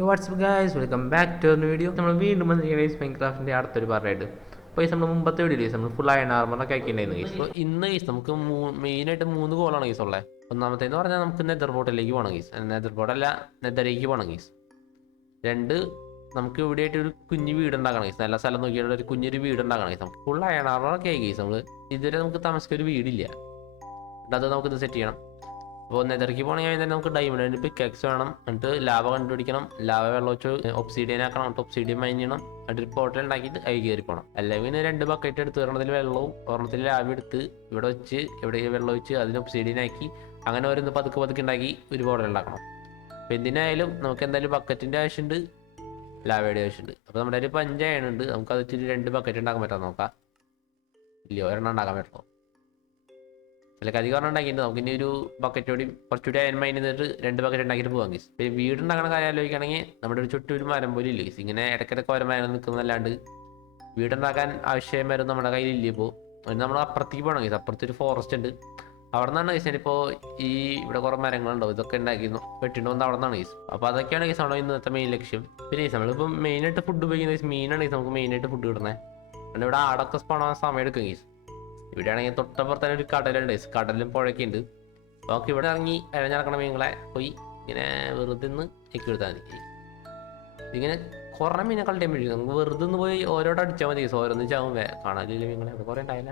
WhatsApp guys, welcome back to video. നമ്മൾ വീണ്ടും വന്നിരിക്കുന്നത് മൈൻക്രാഫ്റ്റിൻ്റെ അടുത്തൊരു പറഞ്ഞായിട്ട്. അപ്പോൾ നമ്മൾ മുമ്പത്തെ വീഡിയോ നമ്മൾ ഫുൾ അയൺ ആർമറൊക്കെ ആക്കിയിട്ടുണ്ടായിരുന്നു ഗൈസ്. അപ്പോൾ ഇന്ന് ഗൈസ് നമുക്ക് മെയിനായിട്ട് 3 ഗോളാണ് ഗൈസ് ഉള്ളത്. ഒന്നാമത്തേന്ന് പറഞ്ഞാൽ നമുക്ക് നെതർ പോർട്ടിലേക്ക് പോകണം ഗൈസ്. നെതർ പോർട്ടല്ല, നെതറിലേക്ക് പോകണം ഗൈസ്. രണ്ട്, നമുക്ക് ഇവിടെ ആയിട്ട് ഒരു കുഞ്ഞു വീട് ഉണ്ടാക്കണം ഗൈസ്. നല്ല സ്ഥലം നോക്കിയുള്ള ഒരു കുഞ്ഞൊരു വീട് ഉണ്ടാക്കണം ഗൈസ്. നമുക്ക് ഫുൾ അയൺ ആർമറൊക്കെ ആയി ഗൈസ്. നമ്മൾ ഇതുവരെ നമുക്ക് താമസിക്കാൻ ഒരു വീടില്ല. അത് നമുക്കിത് സെറ്റ് ചെയ്യണം. അപ്പോൾ നെതറിക്ക് പോകണമെങ്കിൽ തന്നെ നമുക്ക് ഡയമണ്ട് പിക്കാക്സ് വേണം. എന്നിട്ട് ലാവ കണ്ടുപിടിക്കണം. ലാവ വെള്ളം വെച്ച് ഒബ്സീഡിയൻ ആക്കണം. എന്നിട്ട് ഒബ്സീഡിയൻ മൈൻ ചെയ്യണം. എന്നിട്ട് ഒരു പോർട്ടൽ ഉണ്ടാക്കിയിട്ട് അതിൽ കയറി പോകണം. അല്ലെങ്കിൽ പിന്നെ 2 ബക്കറ്റ് എടുത്ത് ഒരെണ്ണത്തിൽ വെള്ളവും ഒരെണ്ണത്തിൽ ലാവ എടുത്ത് ഇവിടെ വെച്ച് എവിടെ വെള്ളം വെച്ച് അതിന് ഒബ്സീഡിയൻ ആക്കി അങ്ങനെ ഓരോന്ന് പതുക്കെ പതുക്കെ ഉണ്ടാക്കി ഒരു പോർട്ടൽ ഉണ്ടാക്കണം. അപ്പോൾ എന്തിനായാലും നമുക്ക് എന്തായാലും ബക്കറ്റിൻ്റെ ആവശ്യമുണ്ട്, ലാവയുടെ ആവശ്യമുണ്ട്. അപ്പോൾ നമ്മുടെ ഒരു 5 അയണുണ്ട്. നമുക്ക് അത് വെച്ചിട്ട് 2 ബക്കറ്റ് ഉണ്ടാക്കാൻ പറ്റാൻ നോക്കാം. ഇല്ലയോ, ഒരെണ്ണം ഉണ്ടാക്കാൻ പറ്റുമോ? അതിലേക്ക് അധികം ഉണ്ടാക്കിയിട്ട് നമുക്ക് ഇനി ഒരു ബക്കറ്റോടി കുറച്ചുകൂടി അയൻ മൈൻ ചെയ്തിട്ട് 2 ബക്കറ്റ് ഉണ്ടാക്കിയിട്ട് പോകാം ഗീസ്. പിന്നെ വീടുണ്ടാക്കണ കാര്യം ആലോചിക്കുകയാണെങ്കിൽ നമ്മുടെ ഒരു ചുറ്റും ഒരു മരം പോലും ഇല്ല ഗീസ്. ഇങ്ങനെ ഇടയ്ക്കിടയ്ക്ക് ഓരോ മരം നിൽക്കുന്നല്ലാണ്ട് വീടുണ്ടാക്കാൻ ആവശ്യം വരും നമ്മുടെ കയ്യിലില്ല. ഇപ്പോൾ നമ്മൾ അപ്പുറത്തേക്ക് പോകണം ഗീസ്. അപ്പുറത്തൊരു ഫോറസ്റ്റ് ഉണ്ട്. അവിടെ നിന്നാണ് ഗീസ് ഞാനിപ്പോൾ ഈ ഇവിടെ കുറേ മരങ്ങളുണ്ടാവും ഇതൊക്കെ ഉണ്ടാക്കിയിരുന്നു വെട്ടിട്ട് വന്ന് അവിടെ നിന്നാണ് ഗീസ്. അപ്പോൾ അതൊക്കെയാണ് ഗീസ് നമ്മുടെ ഇന്നത്തെ മെയിൻ ലക്ഷ്യം. പിന്നെ ഗീസ് നമ്മളിപ്പോൾ മെയിനായിട്ട് ഫുഡ് ഉപയോഗിക്കുന്ന ഗീസ് മീനാണ് ഗീസ്. നമുക്ക് മെയിനായിട്ട് ഫുഡ് കിട്ടുന്നത്. അതുകൊണ്ട് ഇവിടെ ആടൊക്കെ സ്പോണാൻ സമയം എടുക്കും ഗീസ്. ഇവിടെ ആണെങ്കിൽ തൊട്ടപ്പുറത്ത് തന്നെ ഒരു കടലുണ്ട്, കടലും പുഴയൊക്കെ ഉണ്ട്. നമുക്ക് ഇവിടെ ഇറങ്ങി ഇഴഞ്ഞിറക്കണ മീനുകളെ പോയി ഇങ്ങനെ വെറുതെ നിന്ന് ഞെക്കി എടുത്താൽ മതി. ഇങ്ങനെ കുറേ മീനുകൾ ടൈം പിടിക്കും. നമുക്ക് വെറുതെ ഒന്ന് പോയി ഓരോടെ അടിച്ചാൽ മതി. ഓരോന്ന് ചാവും കാണാനില്ല മീനുകളെ. അത് കുറേ ഉണ്ടായില്ല.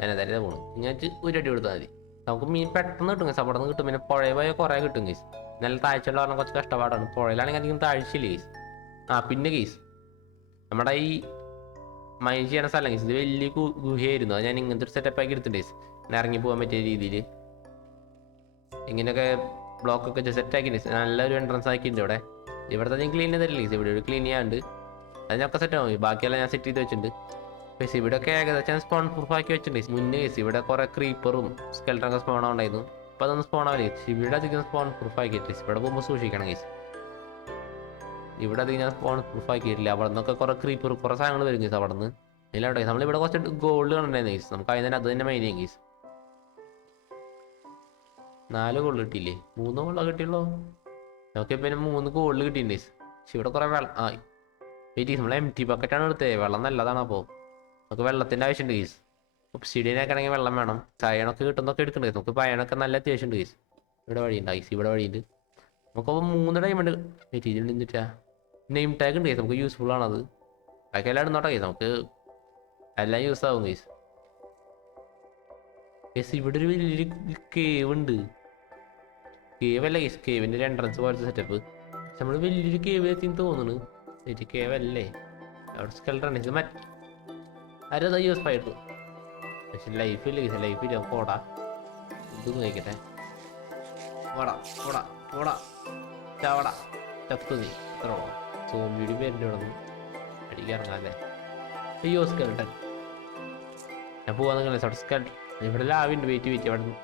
ഞാൻ തന്നെ പോണു ഇങ്ങനെ ഒരു അടി കൊടുത്താൽ മതി. നമുക്ക് മീൻ പെട്ടെന്ന് കിട്ടും ഗീസ്. അവിടെ നിന്ന് കിട്ടും. പിന്നെ പുഴ പോയ കുറേ കിട്ടും ഗീസ്. നല്ല താഴ്ചയുള്ള പറഞ്ഞാൽ കുറച്ച് കഷ്ടപ്പാടാണ്. പുഴയിലാണെങ്കിൽ അധികം താഴ്ചയില്ല ഗീസ്. പിന്നെ ഗീസ് നമ്മുടെ ഈ മൈൻ ചെയ്യണ സ്ഥലം ഗീസ്, ഇത് വലിയ ഗുഹയായിരുന്നു. അത് ഞാൻ ഇങ്ങനത്തെ ഒരു സെറ്റപ്പ് ആക്കി എടുത്തിട്ടുണ്ട് ഗീസ്. ഇങ്ങനെ ഇറങ്ങി പോകാൻ പറ്റിയ രീതിയിൽ ഇങ്ങനെയൊക്കെ ബ്ലോക്കൊക്കെ സെറ്റ് ആക്കിയിട്ടുണ്ട്. നല്ലൊരു എൻട്രൻസ് ആക്കിയിട്ടുണ്ട് ഇവിടെ. ഇവിടുത്തെ ഞാൻ ക്ലീൻ ചെയ്തിട്ടില്ല ഗീസ്. ഇവിടെ ഒരു ക്ലീൻ ചെയ്യാണ്ട് അത് ഞാനൊക്കെ സെറ്റ് ആവും. ബാക്കിയെല്ലാം ഞാൻ സെറ്റ് ചെയ്ത് വെച്ചിട്ടുണ്ട്. പക്ഷേ ഇവിടെയൊക്കെ ഏകദേശം സ്പോൺ പ്രൂഫ് ആക്കി വെച്ചിട്ടുണ്ട് മുന്നേ ഗീസ്. ഇവിടെ കുറേ ക്രീപ്പറും സ്കെൽട്ടനൊക്കെ സ്പോൺ ഉണ്ടായിരുന്നു. അപ്പോൾ അതൊന്നും സ്പോൺ ആവില്ല ഗീസ്. ഇവിടെ അധികം സ്പോൺ പ്രൂഫ് ആക്കിയിട്ട് ഇവിടെ പോകുമ്പോൾ സൂക്ഷിക്കണം ഗീസ്. ഇവിടെ അധികം ഞാൻ സ്പോൺ പ്രൂഫ് ആക്കിയിട്ടില്ല. അവിടെ നിന്നൊക്കെ കുറേ ക്രീപ്പർ കുറേ സാധനങ്ങൾ വരും ഗീസ്. അവിടെ നിന്ന് ഇല്ലാട്ടെ നമ്മളിവിടെ കുറച്ച് ഗോൾഡ് കണ്ടിട്ടുണ്ടായിരുന്നു ഗീസ്. നമുക്ക് അതിന് തന്നെ അത് തന്നെ മൈൻ ചെയ്യാം ഗീസ്. 4 ഗോൾഡ് കിട്ടിയില്ലേ? 3 ഗോൾഡ് കിട്ടിയുള്ളൂ. നമുക്ക് പിന്നെ 3 ഗോൾഡ് കിട്ടിയിട്ടുണ്ട് ഗീസ്. പക്ഷെ ഇവിടെ കുറേ വെള്ളം വെയിറ്റ് നമ്മൾ എം ടി ബക്കറ്റാണ് എടുത്തത്. വെള്ളം നല്ലതാണ്. അപ്പോൾ നമുക്ക് വെള്ളത്തിൻ്റെ ആവശ്യമുണ്ട് ഗീസ്. ഒബ്സിഡിയനൊക്കെ ആണെങ്കിൽ വെള്ളം വേണം. ചയണൊക്കെ കിട്ടുന്നതൊക്കെ എടുക്കണ്ടേ. നമുക്ക് പയണൊക്കെ നല്ല അത്യാവശ്യമുണ്ട് ഗീസ്. ഇവിടെ വഴിയുണ്ട് ഗീസ്. ഇവിടെ വഴിയുണ്ട്. നമുക്കപ്പോൾ 3 ഡയമണ്ട് വെയിറ്റ് ചെയ്തിട്ടാ നെയിം ടാഗ് ഉണ്ട് ഗീസ്. നമുക്ക് യൂസ്ഫുൾ ആണത്. ബാക്കി എല്ലാം ഇടുന്നോട്ടെ ഗീസ്. നമുക്ക് എല്ലാം യൂസ് ആവും ഗീസ്. ഇവിടെ ഒരു വലിയൊരു കേവ് ഉണ്ട്. കേവ് അല്ല ഗീസ്, കേവിൻ്റെ ഒരു എൻട്രൻസ് പോലത്തെ സെറ്റപ്പ്. നമ്മൾ വലിയൊരു കേവ് എത്തിന്ന് തോന്നുന്നു. കേവ് അല്ലേ? അവിടെ സ്കെൽട്ടൺ ഇത് ആരതാ യൂസ് ആയിട്ട്. പക്ഷെ ലൈഫില്ല ഗീസ്, ലൈഫില്ല. പോടാ ഇത് നോക്കട്ടെ. പോടാ പോടാ പോടാ ചാവടാ ചത്തു നീ. എത്ര സോംബിയുടെ പേരിൻ്റെ ഇവിടെ നിന്ന് അടിക്കാറങ്ങാല്ലേ. അയ്യോ സ്കെൽട്ടൺ. ഞാൻ പോവാൻ നിങ്ങളെ സ്കെൽട്ടൺ. ഇവിടെ ലാവിണ്ട്. വെയിറ്റ് അവിടെ നിന്ന്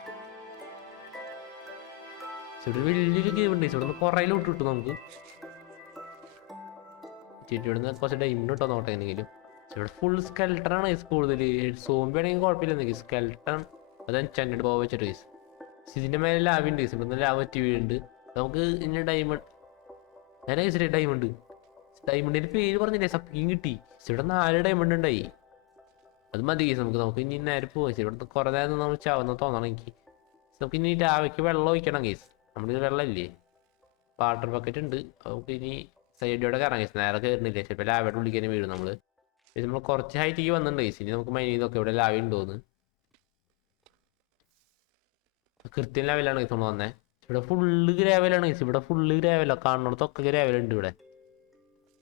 ഇവിടെ വലിയൊരു ഗെയിം ഉണ്ട്. ഇവിടെ നിന്ന് കുറേ ലൂട്ട് കിട്ടും നമുക്ക്. ഇവിടെ നിന്ന് കുറച്ച് ഡൈമണ്ട് കിട്ടോ നോട്ടെ എന്തെങ്കിലും. ഇവിടെ ഫുൾ സ്കെൽട്ടൺ ആണ് കൂടുതൽ. സോംബി ആണെങ്കിൽ കുഴപ്പമില്ല. സ്കെൽട്ടൺ അത് എൻചാന്റഡ് പോകാൻ വെച്ചിട്ട് ഗീസ്. ഇതിൻ്റെ മേലെ ലാവിണ്ട് ഗീസ്. ഇവിടെ നിന്ന് ലാവ് പറ്റി വീഴുണ്ട്. നമുക്ക് ഇനി ഡയമണ്ട് ഞാൻ ഗീസ് ഡയമണ്ടിൻ്റെ പേര് പറഞ്ഞില്ലേ? സപ്പിയും കിട്ടി. ഇവിടെ 4 ഡയമണ്ട് ഉണ്ടായി. അത് മതി ഗീസ്. നമുക്ക് ഇനി നേരെ പോകാം. ഇവിടുത്തെ കുറേ നേരം നമ്മൾ ചാവുന്ന തോന്നണം എനിക്ക്. നമുക്ക് ഇനി രാവിലേക്ക് വെള്ളം ഒഴിക്കണം ഗീസ്. നമ്മളിത് വെള്ളമില്ലേ? വാട്ടർ ബക്കറ്റ് ഉണ്ട്. നമുക്ക് ഇനി സൈഡിലൂടെ കയറാം ഗീസ്. നേരെ കയറുന്നില്ല. ചിലപ്പോൾ ലാവയുടെ ഉള്ളിൽ വീഴും നമ്മൾ കുറച്ച് ഹൈറ്റിക്ക് വന്നിട്ടുണ്ട് ഗീസ്. ഇനി നമുക്ക് മൈൻ ചെയ്തൊക്കെ ഇവിടെ ലാവ ഉണ്ടോന്ന് കൃത്യം ലെവലാണ് ഗീസ് നമ്മൾ വന്നേ. ഇവിടെ ഫുള്ള് ഗ്രാവലാണ് ഗീസ്. ഇവിടെ ഫുള്ള് ഗ്രാവലാണ്. കാണുന്നിടത്തൊക്കെ ഗ്രാവലുണ്ട് ഇവിടെ.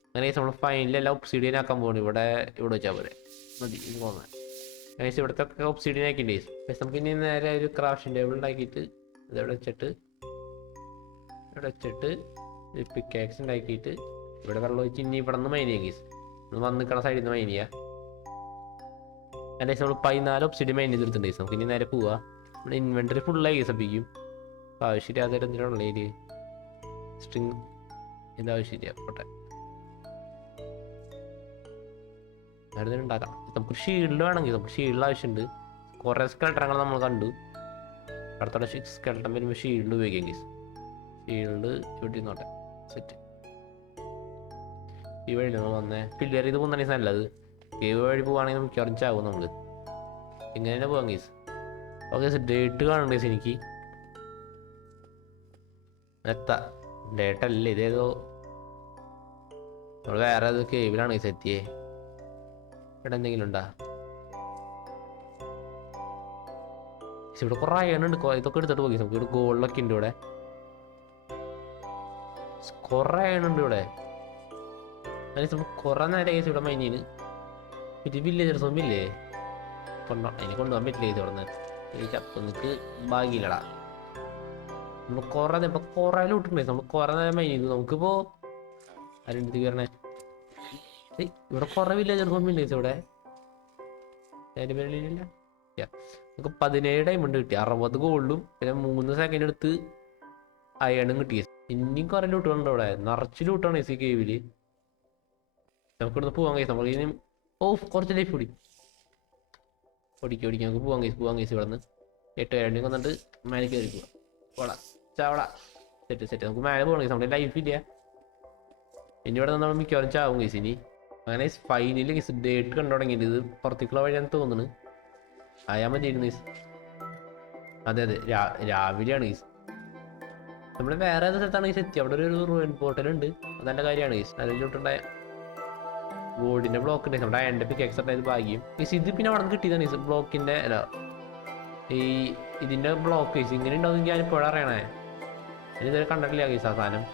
അങ്ങനെ ഗീസ് നമ്മൾ ഫൈനലെല്ലാം ഒബ്സിഡിയൻ ആക്കാൻ പോകുന്നു. ഇവിടെ വെച്ചാൽ പോലെ മതി ഇത് പോകുന്നത് ഗൈസ്. ഇവിടുത്തെ ഒക്കെ ഒബ്സിഡിയൻ ആക്കിയിട്ട് ഗൈസ്. നമുക്ക് ഇനി നേരെ ഒരു ക്രാഫ്റ്റിംഗ് ടേബിൾ ഉണ്ടാക്കിയിട്ട് ഇതവിടെ വെച്ചിട്ട് ഒരു പിക്കാക്സ് ഉണ്ടാക്കിയിട്ട് ഇവിടെ വെള്ളം ഒഴിച്ച് ഇനി ഇവിടെ നിന്ന് മൈൻ ചെയ്യാം ഗൈസ്. നമ്മൾ വന്ന് നിൽക്കണ സൈഡിൽ നിന്ന് മൈൻ ചെയ്യാം. അല്ലെ നമ്മൾ 14 ഒബ്സിഡിയൻ മൈൻ ചെയ്തെടുത്തിട്ടുണ്ട് ഗൈസ്. നമുക്ക് ഇനി നേരെ പോവാ. നമ്മുടെ ഇൻവെന്ററി ഫുള്ളായി ഗൈസ്. അപ്പിക്കും അപ്പോൾ ആവശ്യമില്ലാതെ എന്തിനാണുള്ള ഏരിയ സ്ട്രിങ് എന്താ ആവശ്യമില്ല. പോട്ടെ വേറെ ഉണ്ടാക്കാം. നമുക്ക് ഷീൽഡ് വേണമെങ്കിൽ നമുക്ക് ഷീൽഡ് ആവശ്യമുണ്ട്. കുറേ സ്കെൽട്ടങ്ങൾ നമ്മൾ കണ്ടു. അടുത്തുള്ള സ്കെൽട്ടൻ വരുമ്പോൾ ഷീൽഡ് ഉപയോഗിക്കാം ഗീസ്. ഷീൽഡ് ഇവിടെ നോട്ടെ. സെറ്റ്. ഈ വഴി നമ്മൾ വന്നേ പിള്ളേർ ഇത് പോകുന്ന നല്ലത്. കേവ് വഴി പോവുകയാണെങ്കിൽ മിക്കവാറും ചാവും നമ്മൾ. ഇങ്ങനെ തന്നെ പോവാം ഗീസ്. ഓക്കെ ഡേറ്റ് കാണണ്ട ഗീസ് എനിക്ക്. ഡേറ്റ് അല്ലേ ഇതേതോ നമ്മൾ വേറെ ഏതോ കേവിലാണ് ഗീസ് എത്തിയേ. ഇവിടെ എന്തെങ്കിലും ഉണ്ടാ? ഇവിടെ കുറെ അയണുണ്ട്. ഇതൊക്കെ എടുത്തിട്ട് പോയി നമുക്ക്. ഇവിടെ ഗോൾഡൊക്കെ ഉണ്ട്. ഇവിടെ കുറെ അയണുണ്ട്. ഇവിടെ കുറെ നേരം കേസ് ഇവിടെ മൈനീന്. പിന്നെ വില്ലേജർ സോമ്പില്ലേ എനിക്ക് കൊണ്ടുപോകാൻ പറ്റില്ല ഇത് ഇവിടെ നിന്ന്. ഈ ചപ്പൊന്നിക്ക് ഭാഗ്യമില്ലടാ. നമ്മൾ കുറെ ഇപ്പൊ കുറെ ലൂട്ടുണ്ട്. നമ്മൾ കുറെ നേരം മൈൻ ചെയ്തു. നമുക്കിപ്പോ ആരെടുത്ത് കയറണേ? ഇവിടെ കുറെ വില്ലേജർ സോമ്പില്ലേ ഇവിടെ. പേരില്ല. നമുക്ക് 17 ഡയമണ്ട് കിട്ടി. 60 ഗോൾഡും പിന്നെ 3 സെക്കൻഡ് എടുത്ത് അയണും കിട്ടി. ഇനിയും കുറെ ലൂട്ടുകളുണ്ട് അവിടെ. നിറച്ച് ലൂട്ടാണ് ഈ കേവില്. നമുക്കിവിടുന്ന് പോവാൻ കഴിയും. നമ്മൾ ഇനി കുറച്ച് ലൈഫ് ഓടിക്കും നമുക്ക് പോവാൻ കഴിച്ചു. ഇവിടെ നിന്ന് 8 പേരുണ്ടെങ്കിൽ വന്നിട്ട് മേലെ കയറി പോവാം. ചാവള സെറ്റ്. നമുക്ക് മേലെ പോകണം കഴിച്ചു. നമ്മുടെ ലൈഫില്ല. ഇനി ഇവിടെ നിന്ന് നമ്മൾ മിക്കവാറും ചാവും കഴിച്ചു. ഇനി അങ്ങനെ ഫൈനലി കേസ് ഡേറ്റ് കണ്ടു തുടങ്ങിയിട്ട്. ഇത് പുറത്തേക്കുള്ള വഴിയാന്ന് തോന്നുന്നു. ആയാൽ മതിയായിരുന്നു കേസ്. അതെ രാവിലെയാണ് കേസ്. നമ്മൾ വേറെ ഏത് സ്ഥലത്താണ് കേസ് എത്തി. അവിടെ ഒരു റൂയിൻ പോർട്ടലുണ്ട്. അത് നല്ല കാര്യമാണ് കേസ്. അതിലോട്ടുണ്ടായ ഗോൾഡിന്റെ ബ്ലോക്ക് ഉണ്ട്. നമ്മുടെ അയണിന്റെ പിക്കാക്സ് ഉണ്ടായത് ഭാഗ്യം കേസ്. ഇത് പിന്നെ അവിടെ നിന്ന് കിട്ടിയതാണ് കേസ്. ബ്ലോക്കിന്റെ അല്ല ഈ ഇതിന്റെ ബ്ലോക്ക് കേസ് ഇങ്ങനെ ഉണ്ടാവുമെങ്കിൽ ഞാൻ ഇപ്പോഴും അറിയണേ. ഇതുവരെ കണ്ടിട്ടില്ല കേസ് ആ സാധനം.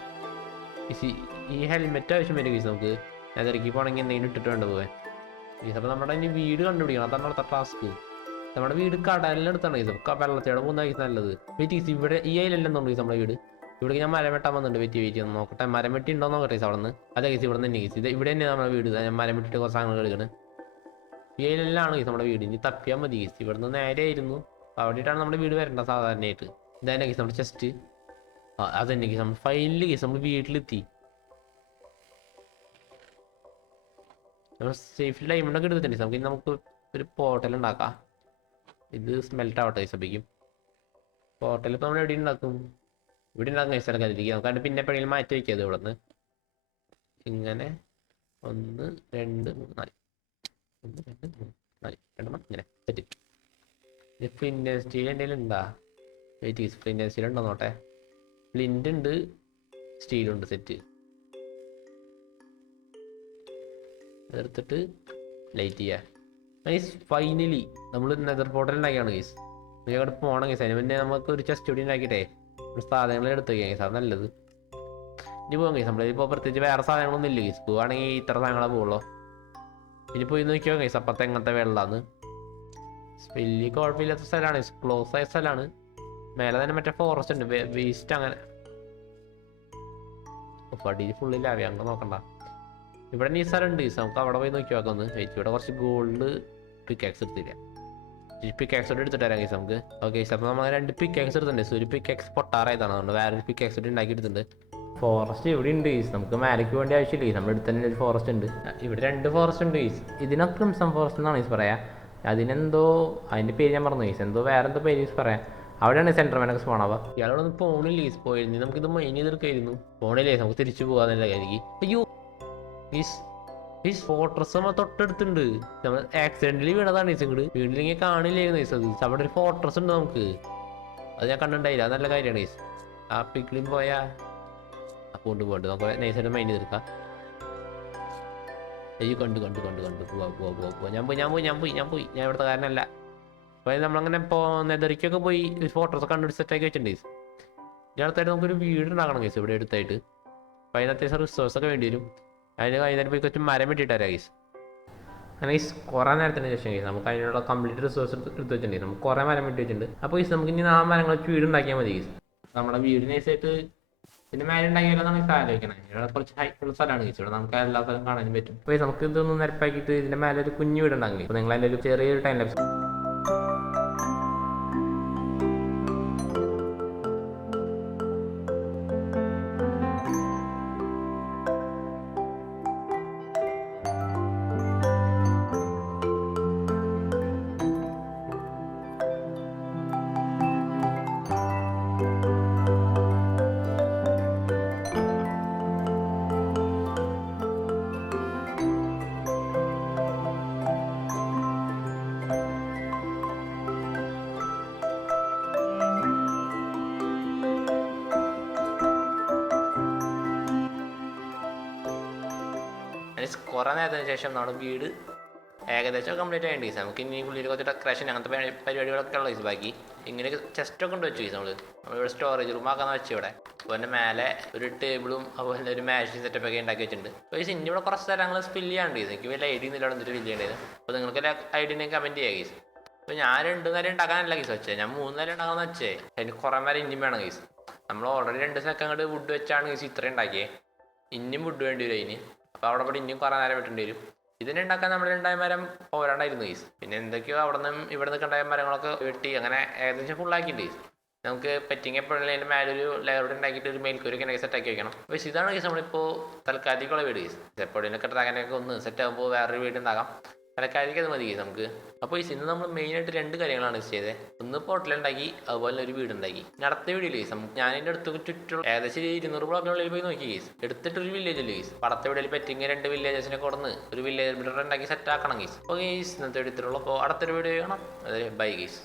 ഈ ഹെൽമെറ്റ് ആവശ്യം വരും കേസ്. നമുക്ക് അതിറക്കി പോകണമെങ്കിൽ എന്തെങ്കിലും ഇട്ടിട്ട് വേണ്ട പോകാൻ കേസ്. അപ്പോൾ നമ്മുടെ ഇനി വീട് കണ്ടുപിടിക്കണം. അതാണ് അടുത്ത ടാസ്ക്. നമ്മുടെ വീട് കടലിനടുത്താണ് കേസ്. വെള്ളത്തിയുടെ പോകുന്ന കേസ് നല്ലത്. വെയിറ്റ് കേസ് ഇവിടെ ഈ അയിലെല്ലാം തോന്നുന്നു കേസ് നമ്മുടെ വീട്. ഇവിടെ ഞാൻ മരം വെട്ടാൻ വന്നിട്ടുണ്ട്. വെയിറ്റ് നോക്കട്ടെ. മരം വെട്ടി ഉണ്ടോ നോക്കട്ടെ കേസ്. അവിടെ നിന്ന് അതെ കേസ്. ഇവിടെ നിന്ന് കേസ്. ഇവിടെ തന്നെ നമ്മുടെ വീട്. ഞാൻ മരം വെട്ടിട്ട് കുറച്ച് സാധനങ്ങൾ എടുക്കണം. ഈ അയിലെല്ലാം കേസ് നമ്മുടെ വീട്. ഇനി തപ്പിയാൽ മതി കേസ്. ഇവിടെ നിന്ന് നേരെ ആയിരുന്നു. അവിടെയിട്ടാണ് നമ്മുടെ വീട് വരേണ്ടത് സാധാരണയായിട്ട്. ഇതന്നെ കേസ് നമ്മുടെ ചെസ്റ്റ്. അതന്നെ കേസ്. നമ്മൾ ഫൈനലി കേസ് നമ്മൾ വീട്ടിലെത്തി. നമ്മൾ സേഫ്റ്റി ഡയമണ്ടൊക്കെ എടുത്തിട്ടുണ്ട്. നമുക്ക് ഒരു പോർട്ടൽ ഉണ്ടാക്കാം. ഇത് സ്മെൽറ്റ് ആവട്ടെ സഭയ്ക്കും. പോർട്ടൽ ഇപ്പോൾ നമ്മൾ എവിടെ ഉണ്ടാക്കും? ഇവിടെ ഉണ്ടാക്കുന്ന സ്ഥലം കരുതിക്കുക. നമുക്ക് പിന്നെ എപ്പോഴെങ്കിലും മാറ്റി വയ്ക്കാം. ഇവിടെ നിന്ന് ഇങ്ങനെ 1 2 3 4 1 2 3 4 രണ്ടെണ്ണം ഇങ്ങനെ സെറ്റ്. ഫ്ലിൻറ്റ് സ്റ്റീൽ എന്തെങ്കിലും ഉണ്ടാ? വെയിറ്റ് ഫ്ലിൻറ്റ് സ്റ്റീൽ ഉണ്ടോ നോട്ടെ. ഫ്ലിൻറ്റ് ഉണ്ട്, സ്റ്റീലുണ്ട്. സെറ്റ്. അതെടുത്തിട്ട് ലൈറ്റ് ചെയ്യാം. ഗൈസ് ഫൈനലി നമ്മൾ നെതർ പോർട്ടൽ ഉണ്ടാക്കിയാണ് ഗൈസ്. നീ അവിടെ പോകണം ഗൈസ്. അതിന് പിന്നെ നമുക്ക് ഒരു ചെസ്റ്റ് കൂടി ഉണ്ടാക്കിയിട്ടേ ഒരു സാധനങ്ങൾ എടുത്ത് വയ്ക്കാം ഗൈസ്. അത് നല്ലത്. ഇനി പോകാം ഗൈസ്. നമ്മളിപ്പോൾ പ്രത്യേകിച്ച് വേറെ സാധനങ്ങളൊന്നും ഇല്ല ഗൈസ്. പോവുകയാണെങ്കിൽ ഇത്ര സാധനങ്ങളെ പോകുള്ളൂ. ഇനി പോയി നോക്കിയോ ഗൈസ് അപ്പുറത്തെ എങ്ങനത്തെ വെള്ളമാണ്. വലിയ കുഴപ്പമില്ലാത്ത സ്ഥലമാണ്. ക്ലോസ് ആയ സ്ഥലമാണ്. മേലെ തന്നെ മറ്റേ ഫോറസ്റ്റ് ഉണ്ട്. വേസ്റ്റ് അങ്ങനെ അടിയിൽ ഫുള്ളിൽ ആവി. അങ്ങനെ നോക്കണ്ട. ഇവിടെ ഈ സ്ഥലം ഉണ്ട് ഗൈസ്. നമുക്ക് അവിടെ പോയി നോക്കി നോക്കാം ഒന്ന്. ഇവിടെ കുറച്ച് ഗോൾഡ് പിക്കാക്സ് എടുത്തില്ല. പിക്കാക്സ് എടുത്തിട്ട് വരാം ഗൈസ് നമുക്ക്. Okay guys. അപ്പോൾ നമ്മൾ 2 പിക്കാക്സ് എടുത്തിട്ടുണ്ട്. ഒരു പിക്കാക്സ് പൊട്ടാറായതാണ്. അതുകൊണ്ട് വേറൊരു പിക്കാക്സ് ഉണ്ടാക്കി എടുത്തിട്ടുണ്ട്. ഫോറസ്റ്റ് ഇവിടെ ഉണ്ട് ഗൈസ്. നമുക്ക് മേലേക്ക് വേണ്ടി ആവശ്യമില്ല ഗൈസ്. നമ്മുടെ അടുത്ത് തന്നെ ഒരു ഫോറസ്റ്റ് ഉണ്ട്. ഇവിടെ 2 ഫോറസ്റ്റ് ഉണ്ട് ഗൈസ്. ഇതിനൊക്കെ ക്രിംസൺ ഫോറസ്റ്റ് എന്നാണ് ഗൈസ് പറയാം. അതിനെന്തോ അതിൻ്റെ പേര് ഞാൻ പറഞ്ഞു ഗൈസ്. എന്തോ വേറെ എന്തോ പേര് ഗൈസ് പറയാം. അവിടെയാണ് സെൻട്രമാനൊക്കെ സ്പോണാവുക. ഇയാളോട് ഒന്ന് ഫോണിൽ ഗൈസ് പോയിരുന്നു. നമുക്കിത് മൈൻ ചെയ്തെടുക്കായിരുന്നു. ഫോണില്ലേ നമുക്ക് തിരിച്ചു പോകാന്നുള്ള കാര്യം. അയ്യോ ഈ ഫോർട്രസ് നമ്മൾ തൊട്ടടുത്തുണ്ട്. നമ്മൾ ആക്സിഡന്റലി വീണതാണ് ഈസ്. ഇങ്ങോട്ട് വീണില്ലെങ്കിൽ കാണില്ലായിരുന്നു ഈസ്. അത് അവിടെ ഒരു ഫോർട്രസ് ഉണ്ട് നമുക്ക്. അത് ഞാൻ കണ്ടിട്ടുണ്ടായില്ല. അത് നല്ല കാര്യമാണ് ഈസ്. ആ പിക്ലിൻ പോയാ കൊണ്ടുപോകണ്ട്. നമുക്ക് നൈസായിട്ട് മൈൻഡ് തീർക്കാം. അയ്യോ കണ്ടു പോവാ. ഞാൻ പോയി. ഞാൻ ഇവിടുത്തെ കാരണമല്ല. അപ്പോൾ നമ്മളങ്ങനെ നെതറിക്കൊക്കെ പോയി ഫോട്ടോസ് കണ്ടുപിടിച്ച് സെറ്റാക്കി വെച്ചിട്ടുണ്ട് ഈസ്. ഇതിനടുത്തായിട്ട് നമുക്കൊരു വീട് ഉണ്ടാക്കണം ഗൈസ്. ഇവിടെ അടുത്തായിട്ട്. അപ്പോൾ അതിന് അത്യാവശ്യം റിസോഴ്സൊക്കെ വേണ്ടി വരും. അതിന് കഴിഞ്ഞാൽ പോയി കുറച്ച് മരം വെട്ടിയിട്ടാരാ ഗൈസ്. അങ്ങനെ ഗൈസ് കുറേ നേരത്തിന് ശേഷം ഗൈസ് നമുക്ക് അതിനുള്ള കംപ്ലീറ്റ് റിസോഴ്സ് എടുത്ത് വെച്ചിട്ടുണ്ട്. നമുക്ക് കുറേ മരം വെട്ടി വെച്ചിട്ടുണ്ട്. അപ്പോൾ ഗൈസ് നമുക്ക് ഇനി ആ മരങ്ങൾ വെച്ച് വീട് ഉണ്ടാക്കിയാൽ മതി ഗൈസ്. നമ്മുടെ വീട് നൈസായിട്ട് പിന്നെ മേലെ ഉണ്ടാക്കിയാലെന്നാണ് ഗൈസ് ആലോചിക്കണേ. ഇവിടെ കുറച്ച് ഹൈറ്റുള്ള സ്ഥലമാണ് ഗൈസ്. ഇവിടെ നമുക്ക് എല്ലാ സ്ഥലവും കാണാനും പറ്റും. അപ്പോൾ നമുക്ക് ഇതൊന്ന് നിരപ്പാക്കിയിട്ട് ഇതിൻ്റെ മേലെ ഒരു കുഞ്ഞു വീട് ഉണ്ടാക്കി. അപ്പോൾ നിങ്ങൾ അതിൻ്റെ ഒരു ചെറിയൊരു ടൈം ലാപ്സ് കുറേ നേരത്തിന് ശേഷം നമ്മുടെ വീട് ഏകദേശം കംപ്ലീറ്റ് ആയിട്ട് ഗൈസ്. നമുക്ക് ഇനി ഉള്ളിൽ കുറച്ച് ഡെക്കറേഷൻ അങ്ങനത്തെ പരിപാടികളൊക്കെ ഉള്ള ഗൈസ്. ബാക്കി ഇങ്ങനെയൊക്കെ ചെസ്റ്റൊക്കെ ഉണ്ട് വെച്ചു ഗൈസ്. നമ്മളിവിടെ സ്റ്റോറേജ് റൂം ആക്കാന്ന് വെച്ചു. ഇവിടെ അതുപോലെ മേലെ ഒരു ടേബിളും അതുപോലെ ഒരു മാഷിങ് സെറ്റപ്പ് ഒക്കെ ഉണ്ടാക്കി വെച്ചിട്ടുണ്ട്. അപ്പോൾ ഗൈസ് ഇനി ഇവിടെ കുറച്ച് സ്ഥലങ്ങൾ സ്പില്ല് ചെയ്യാണ്ട് ഗൈസ്. എനിക്ക് വലിയ ഐഡിയ ഒന്നും വന്നിട്ട് ഫില്ല് ചെയ്യേണ്ടത്. അപ്പോൾ നിങ്ങൾക്ക് ഐഡിയ കമൻറ്റ് ചെയ്യാം ഗൈസ്. അപ്പോൾ ഞാൻ 2 നില ഉണ്ടാക്കാനല്ല ഗൈസ് വെച്ചത്, ഞാൻ 3 നില ഉണ്ടാക്കാമെന്ന് വെച്ചേ. അതിന് കുറേ നേരം ഇനിയും വേണം ഗൈസ്. നമ്മൾ ഓൾറെഡി 2 സെക്കൻഡ് അങ്ങോട്ട് വുഡ് വെച്ചാണ് ഗൈസ് ഇത്രയും ഉണ്ടാക്കിയത്. ഇനിയും വുഡ് വേണ്ടി വരും അതിന്. അപ്പോൾ അവിടെ ഇവിടെ ഇനിയും കുറേ നേരം വിട്ടേണ്ടി വരും. ഇതിനെ ഉണ്ടാക്കാൻ നമ്മൾ 2 മരം പോരാണ്ടായിരുന്നു ഗൈസ്. പിന്നെ എന്തൊക്കെയോ അവിടെ നിന്നും ഇവിടെ നിന്നൊക്കെ ഉണ്ടായ മരങ്ങളൊക്കെ വെട്ടി അങ്ങനെ ഏകദേശം ഫുള്ളാക്കിയിട്ട് ഗൈസ്. നമുക്ക് പറ്റിങ് എപ്പോഴും അതിൻ്റെ മേലൊരു ലെയറോട് ഉണ്ടാക്കിയിട്ട് ഒരു മേൽക്കൂരൊക്കെ എനിക്ക് സെറ്റാക്കി വെക്കണം. പക്ഷേ ഇതാണ് ഗൈസ് നമ്മളിപ്പോൾ തൽക്കാലത്തേക്കുള്ള വീട് ഗൈസ്. എപ്പോഴേലൊക്കെ ഡ്രാഗനൊക്കെ ഒന്ന് സെറ്റ് ആകുമ്പോൾ വേറൊരു വീട് ഉണ്ടാകാം. തൽക്കാലത്തേക്ക് അത് മതി നമുക്ക്. അപ്പോൾ ഇന്ന് നമ്മൾ മെയിനായിട്ട് 2 കാര്യങ്ങളാണ് ചെയ്തത്. ഒന്ന് പോർട്ടലുണ്ടാക്കി, അതുപോലെ ഒരു വീടുണ്ടാക്കി. അടുത്ത വീഡിയോ ഗൈസ് ഞാനിൻ്റെ അടുത്ത് ചുറ്റും ഏകദേശം 200 ബ്ലോക്കിനുള്ളിൽ പോയി നോക്കി ഗൈസ്. എടുത്തിട്ടൊരു വില്ലേജ് അല്ലേ ഗൈസ്. അടുത്ത വീഡിയോയിൽ പറ്റിങ് 2 വില്ലേജസിനെ കൊടുന്ന് ഒരു വില്ലേജ് ബിൽഡർ ഉണ്ടാക്കി സെറ്റ് ആക്കണം ഗൈസ്. അപ്പോൾ ഗൈസ് ഇന്നത്തെ എടുത്തിട്ടുള്ളൂ. അപ്പോൾ അടുത്തൊരു വീഡിയോ കാണാം. അതെ ബൈ ഗൈസ്.